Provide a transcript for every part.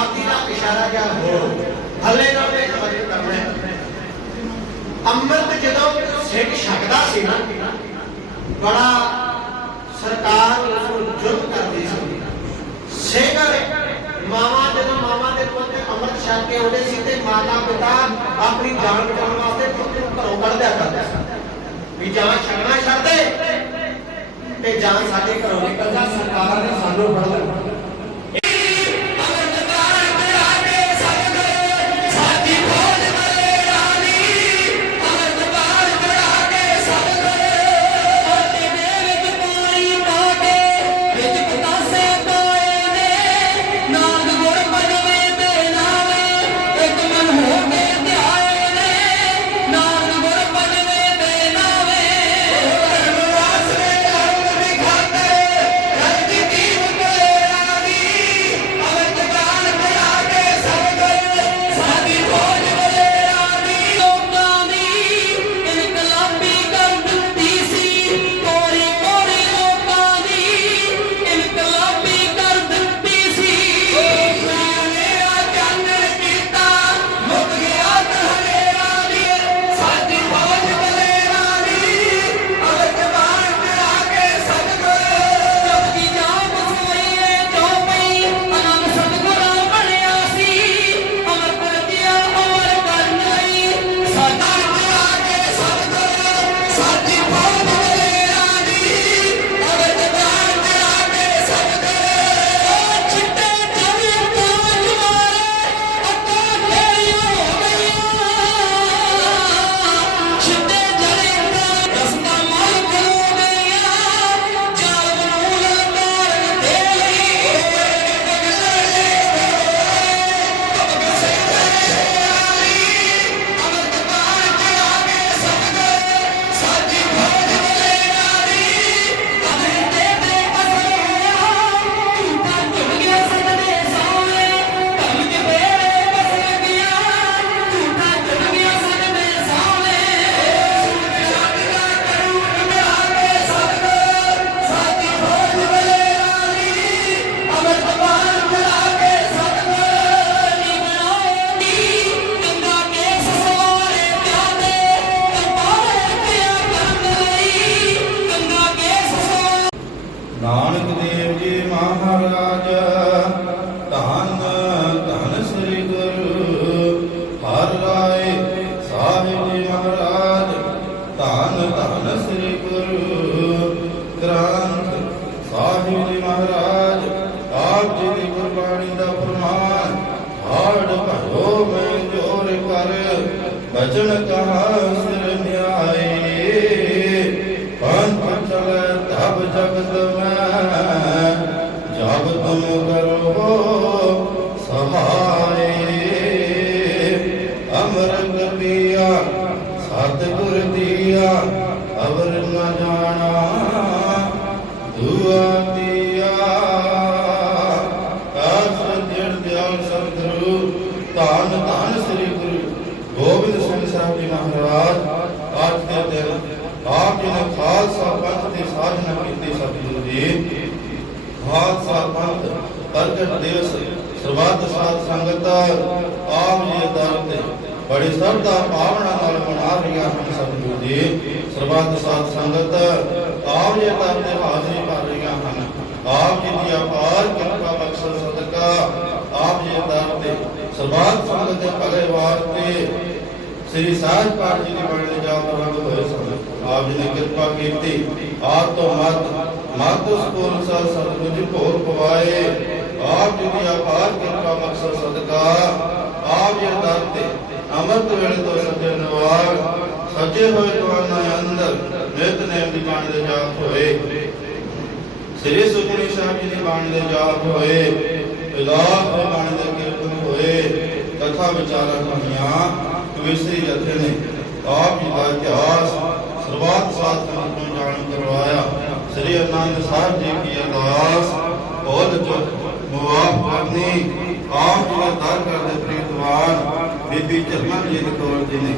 ਪਾਉ ਦਾ ਇਸ਼ਾਰਾ ਜਾਂ ਹੋ? ਹੱਲੇ ਨਾਲ ਇਹ ਅਜੇ ਕਰਨਾ ਹੈ। ਅੰਮ੍ਰਿਤ ਜਦੋਂ ਸਿੱਖ ਛਕਦਾ ਸੀ ਨਾ, ਬੜਾ ਸਰਕਾਰ ਨੂੰ ਜੁਰਮ ਕਰਦੀ ਸੀ। ਸਿੰਘ ਮਾਵਾ ਜਦੋਂ ਮਾਵਾ ਦੇ ਪੁੱਤ ਅੰਮ੍ਰਿਤ ਛਕ ਕੇ ਆਉਂਦੇ ਸੀ ਤੇ ਮਾਤਾ ਪਿਤਾ ਆਪਣੀ ਜਾਨ ਬਚਾਉਣ ਵਾਸਤੇ ਪੁੱਤ ਨੂੰ ਘਰੋਂ ਕੱਢ ਦਿਆ ਕਰਦੇ ਵੀ ਜਾਨ ਛਕਣਾ ਛੱਡ ਦੇ ਤੇ ਜਾਂ ਸਾਡੇ ਘਰੋਂ ਨਿਕਲਦਾ, ਸਰਕਾਰਾਂ ਨੇ ਸਾਨੂੰ ਫੜ ਲਿਆ। ਨਾਨਕ ਦੇਵ ਜੀ ਮਹਾਰਾਜ, ਧੰਨ ਧੰਨ ਸ੍ਰੀ ਗੁਰੂ। ਹਰਿ ਰਾਏ ਸਾਹਿਬ ਜੀ ਮਹਾਰਾਜ, ਧੰਨ ਧੰਨ ਸ੍ਰੀ ਗੁਰੂ। ਗ੍ਰੰਥ ਸਾਹਿਬ ਜੀ ਮਹਾਰਾਜ, ਆਪ ਜੀ ਦੀ ਗੁਰਬਾਣੀ ਦਾ ਫਰਮਾਨ, ਹਾੜ ਭਰੋ, ਮੈਂ ਜੋਰ ਕਰ। ਬਚਨ ਕਹਾ ਤੁਮ ਕਰੋ ਸਹਾਏ ਅਮਰ ਦੀਆ ਸਤਿਗੁਰ ਦੀਆ, ਅਵਰ ਨ ਜਾਣਾ। ਦੁਆ ਦੀਆ ਕਾਸ ਜੜ ਦਿਆਲ ਸਤਿਗੁਰੂ, ਧੰਨ ਧੰਨ ਸ੍ਰੀ ਗੁਰੂ ਗੋਬਿੰਦ ਸਿੰਘ ਸਾਹਿਬ ਜੀ ਮਹਾਰਾਜ। ਅੱਜ ਦੇ ਦਿਨ ਆਪ ਜੀ ਨੇ ਖਾਲਸਾ ਪੰਥ ਦੀ ਸਾਜਨਾ ਖਾਲਸਾ ਪੰਥ ਪ੍ਰਗਟ ਦਿਵਸ ਸਰਬੱਤ ਸਾਧ ਸੰਗਤ ਆਪ ਜੀ ਦਰ ਤੇ ਬੜੀ ਸਰਦਾ ਭਾਵਨਾ ਨਾਲ ਮਨਾ ਰਹੀਆਂ ਹਨ ਸਤਿਗੁਰੂ ਜੀ। ਸਰਬੱਤ ਸਾਧ ਸੰਗਤ ਆਪ ਜੀ ਦਰ ਤੇ ਹਾਜ਼ਰੀ ਕਰ ਰਹੀਆਂ ਹਨ। ਆਪ ਜੀ ਦੀ ਅਪਾਰ ਕਿਰਪਾ ਬਖਸ਼ਣ ਸਦਕਾ ਆਪ ਜੀ ਦਰ ਤੇ ਸਰਬੱਤ ਸੰਗਤ ਦੇ ਭਲੇ ਵਾਸਤੇ ਸ੍ਰੀ ਸਾਹਿਬ ਪਾਠ ਜੀ ਦੀ ਬਾਣੀ ਦੇ ਜਾਪ ਪ੍ਰਬੰਧ ਹੋਏ ਸਨ। ਆਪ ਜੀ ਨੇ ਕਿਰਪਾ ਕੀਤੀ। ਆਪ ਤੋਂ ਮਤ ਮਤ ਸਕੂਲ ਸਰ ਭੋਰ ਪਵਾਏ। ਆਪ ਜੀ ਦੀ ਅਪਾਰ ਕਿਰਪਾ ਮਕਸਦ ਸਦਕਾ। ਆਪ ਜੀ ਦਰ ਤੇ ਅੰਮ੍ਰਿਤ ਵੇਲੇ ਤੋਂ ਸੱਜੇ ਨਵਾਰ। ਸੱਜੇ ਹੋਏ ਤੁਹਾਨਾਂ ਅੰਦਰ ਨਿਤਨੇਮ ਦੀ ਬਾਣੀ ਦੇ ਜਾਪ ਹੋਏ। ਸ੍ਰੀ ਸੁਖਮਨੀ ਸਾਹਿਬ ਜੀ ਦੀ ਬਾਣੀ ਦੇ ਜਾਪ ਹੋਏ। ਵਿਲਾਪ ਦੀ ਬਾਣੀ ਦੇ ਕੀਰਤਨ ਹੋਏ। ਕਥਾ ਵਿਚਾਰਾਂ ਹੋਈਆਂ। ਕਵਿਸਰੀ ਜਥੇ ਨੇ ਆਪ ਜੀ ਦਾ ਇਤਿਹਾਸ ਸਰਬੱਤ ਸਾਧ ਨੂੰ ਜਾਣ ਕਰਵਾਇਆ। ਸ੍ਰੀ ਅਨੰਦ ਸਾਹਿਬ ਜੀ ਕੀ ਅਰਦਾਸ, ਬੋਧ ਮੁਆਫ ਕਰਨੀ, ਆਪ ਜੀ ਦਾ ਦਰ ਕਰਦੇ ਪ੍ਰੀਤਵਾਨ ਬੀਬੀ ਚਰਨਜੀਤ ਕੌਰ ਜੀ ਨੇ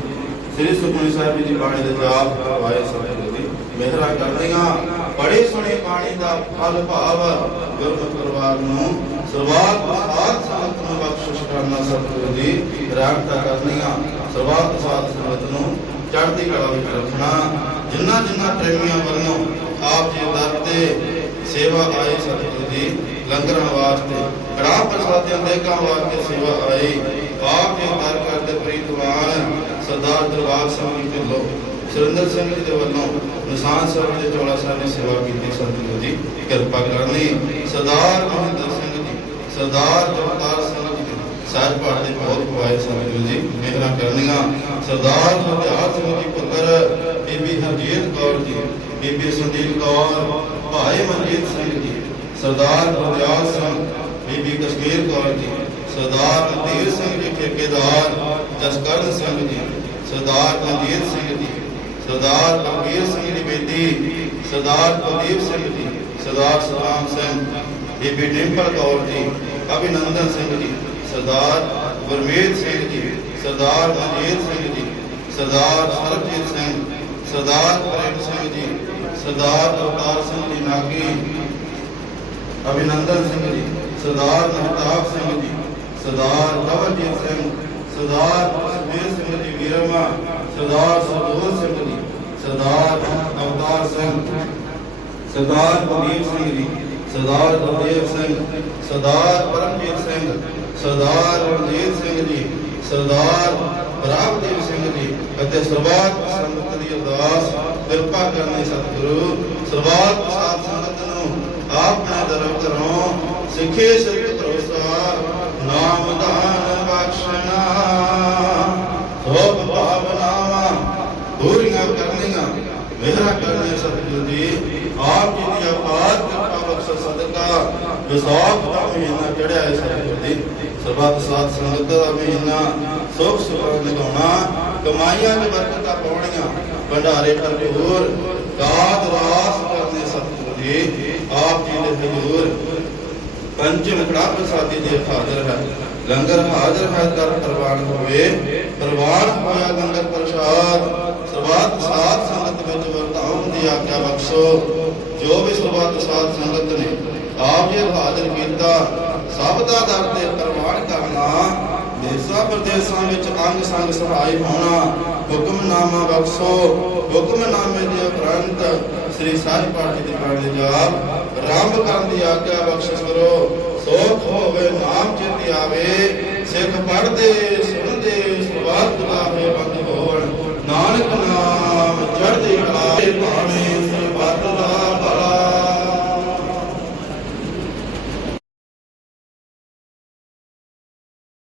ਸ੍ਰੀ ਸੁਖਮਨੀ ਸਾਹਿਬ ਜੀ ਦੀ ਬਾਣੀ ਦੇ ਜਾਪ ਕਰਵਾਏ ਸਮੇਂ ਦੀ ਮਿਹਰਾਂ ਕਰਨੀਆਂ ਬੜੇ ਸੋਹਣੇ ਬਾਣੀ ਦਾ ਫਲ ਭਾਵ ਗੁਰਮੁਖ ਪਰਿਵਾਰ ਨੂੰ। ਸਰਵਾਤ ਸਾਧ ਸੰਗਤ ਨੂੰ ਬਖਸ਼ਿਸ਼ ਕਰਨਾ ਸਤਿਗੁਰੂ ਦੀ ਰਾਖਤਾ ਕਰਨੀਆਂ। ਸਰਵਾਤ ਸਾਧ ਸੰਗਤ ਨੂੰ ਚੜ੍ਹਦੀ ਕਲਾ ਵਿੱਚ ਰੱਖਣਾ। ਜਿਨ੍ਹਾਂ ਜਿੰਨਾ ਪ੍ਰੇਮੀਆਂ ਵੱਲੋਂ ਆਪ ਜੀ ਦਰ ਤੇ ਸੇਵਾ ਆਈ ਸਤਿਗੁਰੂ ਦੀ ਲੰਗਰਾਂ ਵਾਸਤੇ। ਕੜਾ ਪ੍ਰਸਾਦਿਆਂ ਦੇ ਕੰਮ ਵਾਸਤੇ ਸੇਵਾ ਆਈ। ਆਪ ਜੀ ਦਰ ਕਰਦੇ ਪ੍ਰੀਤਵਾਨ ਸਰਦਾਰ ਦਰਬਾਰ ਸਿੰਘ ਜੀ ਢਿੱਲੋਂ ਸੁਰਿੰਦਰ ਸਿੰਘ ਜੀ ਦੇ ਵੱਲੋਂ ਨਿਸ਼ਾਨ ਸਾਹਿਬ ਦੇ ਚੋਲਾ ਸਾਹਿਬ ਦੀ ਸੇਵਾ ਕੀਤੀ ਸਤਿਗੁਰੂ ਜੀ ਕਿਰਪਾ ਕਰਨੀ। ਸਰਦਾਰ ਮਹਿੰਦਰ ਸਿੰਘ ਜੀ, ਸਰਦਾਰ ਜਗਤਾਰ ਸਿੰਘ ਜੀ ਸਾਹਿਬ ਪਾਠ ਦੇ ਬਹੁਤ ਪਵਾਏ ਸਤਿਗੁਰੂ ਜੀ ਮਿਹਰਾਂ ਕਰਨੀਆਂ। ਸਰਦਾਰ ਹਰਦਿਆਲ ਸਿੰਘ ਜੀ ਪੁੱਤਰ ਬੀਬੀ ਹਰਜੀਤ ਕੌਰ ਜੀ, ਬੀਬੀ ਸੰਦੀਪ ਕੌਰ, ਭਾਈ ਮਨਜੀਤ ਸਿੰਘ ਜੀ, ਸਰਦਾਰ ਹਰਦਿਆਲ ਸਿੰਘ, ਬੀਬੀ ਕਸ਼ਮੀਰ ਕੌਰ ਜੀ, ਸਰਦਾਰ ਰਣਧੀਰ ਸਿੰਘ ਜੀ, ਠੇਕੇਦਾਰ ਜਸਕਰਨ ਸਿੰਘ ਜੀ, ਸਰਦਾਰ ਮਨਜੀਤ ਸਿੰਘ ਜੀ, ਸਰਦਾਰ ਬਲਬੀਰ ਸਿੰਘ ਜੀ ਬੇਦੀ, ਸਰਦਾਰ ਕੁਲਦੀਪ ਸਿੰਘ ਜੀ, ਸਰਦਾਰ ਸਤਨਾਮ ਸਿੰਘ, ਬੀਬੀ ਡਿੰਪਲ ਕੌਰ ਜੀ, ਅਭਿਨੰਦਨ ਸਿੰਘ ਜੀ, ਸਰਦਾਰ ਗੁਰਮੀਤ ਸਿੰਘ ਜੀ, ਸਰਦਾਰ ਮਨਜੀਤ ਸਿੰਘ ਜੀ, ਸਰਦਾਰ ਸਰਬਜੀਤ ਸਿੰਘ ਸਰਦਾਰ ਪ੍ਰੇਮ ਸਿੰਘ ਜੀ, ਸਰਦਾਰ ਅਵਤਾਰ ਸਿੰਘ ਜੀ ਨਾਗੀ, ਅਭਿਨੰਦਨ ਸਿੰਘ ਜੀ, ਸਰਦਾਰ ਮਹਤਾਬ ਸਿੰਘ ਜੀ, ਸਰਦਾਰ ਕਵਲਜੀਤ ਸਿੰਘ, ਸਰਦਾਰ ਸੁਖਬੀਰ ਸਿੰਘ ਜੀ ਵੀਰਮਾ, ਸਰਦਾਰ ਸਰਦੂਲ ਸਿੰਘ ਜੀ, ਸਰਦਾਰ ਅਵਤਾਰ ਸਿੰਘ, ਸਰਦਾਰ ਬਲਦੀਪ ਸਿੰਘ ਜੀ, ਸਰਦਾਰ ਗੁਰਦੇਵ ਸਿੰਘ, ਸਰਦਾਰ ਪਰਮਜੀਤ ਸਿੰਘ, ਸਰਦਾਰ ਰਣਜੀਤ ਸਿੰਘ ਜੀ ਸਰਦਾਰ ਰਾਮਦੇਵ ਸਿੰਘ ਜੀ ਅਤੇ ਸਰਬਾਤ ਸੰਗਤ ਦੀ ਅਰਦਾਸ, ਕਿਰਪਾ ਕਰਨੀ ਸਤਿਗੁਰੂ। ਸਰਬਾਤ ਸਾਧ ਸੰਗਤ ਨੂੰ ਆਪਣੇ ਦਰਬ ਕਰੋ ਸਿੱਖੇ ਸਿਰਕ ਭਰੋਸਾ, ਨਾਮ ਦਾਨ ਬਖਸ਼ਣਾ। ਸੋਭ ਭਾਵਨਾਵਾਂ ਪੂਰੀਆਂ ਕਰਨੀਆਂ। ਮਿਹਰਾਂ ਕਰਨੀਆਂ ਸਤਿਗੁਰੂ ਜੀ। ਆਪ ਜੀ ਦੀ ਅਪਾਰ ਬਖਸ਼ ਸਦਕਾ ਵਿਸਾਖ ਦਾ ਮਹੀਨਾ ਚੜਿਆ ਹੈ ਸਤਿਗੁਰੂ ਜੀ ਸਰਬੱਤ ਸਾਧ ਸੰਗਤ ਦਾ ਮਹੀਨਾ ਸੁਖ ਸੁਖ ਲਗਾਉਣਾ ਕਮਾਈਆਂ ਦੇ ਬਰਕਤਾਂ ਪਾਉਣੀਆਂ, ਭੰਡਾਰੇ ਭਰਪੂਰ ਕਾਦ ਰਾਸ ਕਰਨੇ ਸਤਿਗੁਰੂ ਜੀ, ਆਪ ਜੀ ਦੇ ਹਜ਼ੂਰ। ਪੰਚਮ ਕੜਾ ਪ੍ਰਸਾਦੀ ਦੇ ਹਾਜ਼ਰ ਹੈ। ਲੰਗਰ ਹਾਜ਼ਰ ਹੈ ਕਰ ਪ੍ਰਵਾਨ ਹੋਵੇ। ਪ੍ਰਵਾਨ ਹੋਇਆ ਲੰਗਰ ਪ੍ਰਸ਼ਾਦ। ਸਰਬੱਤ ਸਾਧ ਸੰਗਤ ਵਿੱਚ ਵਰਤਾਉਣ ਦੀ ਆਗਿਆ ਬਖਸ਼ੋ। ਜੋ ਵੀ ਸਰਬੱਤ ਸਾਧ ਸੰਗਤ ਨੇ ਆਪ ਜੀ ਹਾਜ਼ਰ ਕੀਤਾ, ਸਭ ਦਾ ਦਰ ਤੇ ਪ੍ਰਵਾਨ ਕਰਨਾ, ਦੇਸਾਂ ਪ੍ਰਦੇਸਾਂ ਵਿੱਚ ਅੰਗ ਸੰਗ ਸਹਾਈ ਹੋਣਾ, ਹੁਕਮਨਾਮਾ ਬਖਸ਼ੋ, ਹੁਕਮਨਾਮੇ ਦੇ ਉਪਰੰਤ ਸ੍ਰੀ ਸਾਹਿਬ ਪਾਠ ਜੀ ਦੀ ਬਾਣੀ ਜਾਪ, ਆਰੰਭ ਕਰਨ ਦੀ ਆਗਿਆ ਬਖਸ਼ਿਸ਼ ਕਰੋ, ਸੋਖ ਹੋਵੇ, ਨਾਮ ਚਿਤ ਆਵੇ, ਸਿੱਖ ਪੜਦੇ ਸੁਣਦੇ ਸੁਭਾਤ ਲਾਵੇ ਬੰਦ ਹੋਣ, ਨਾਨਕ ਨਾਮ ਚੜ੍ਹਦੀ ਕਲਾ ਦੇ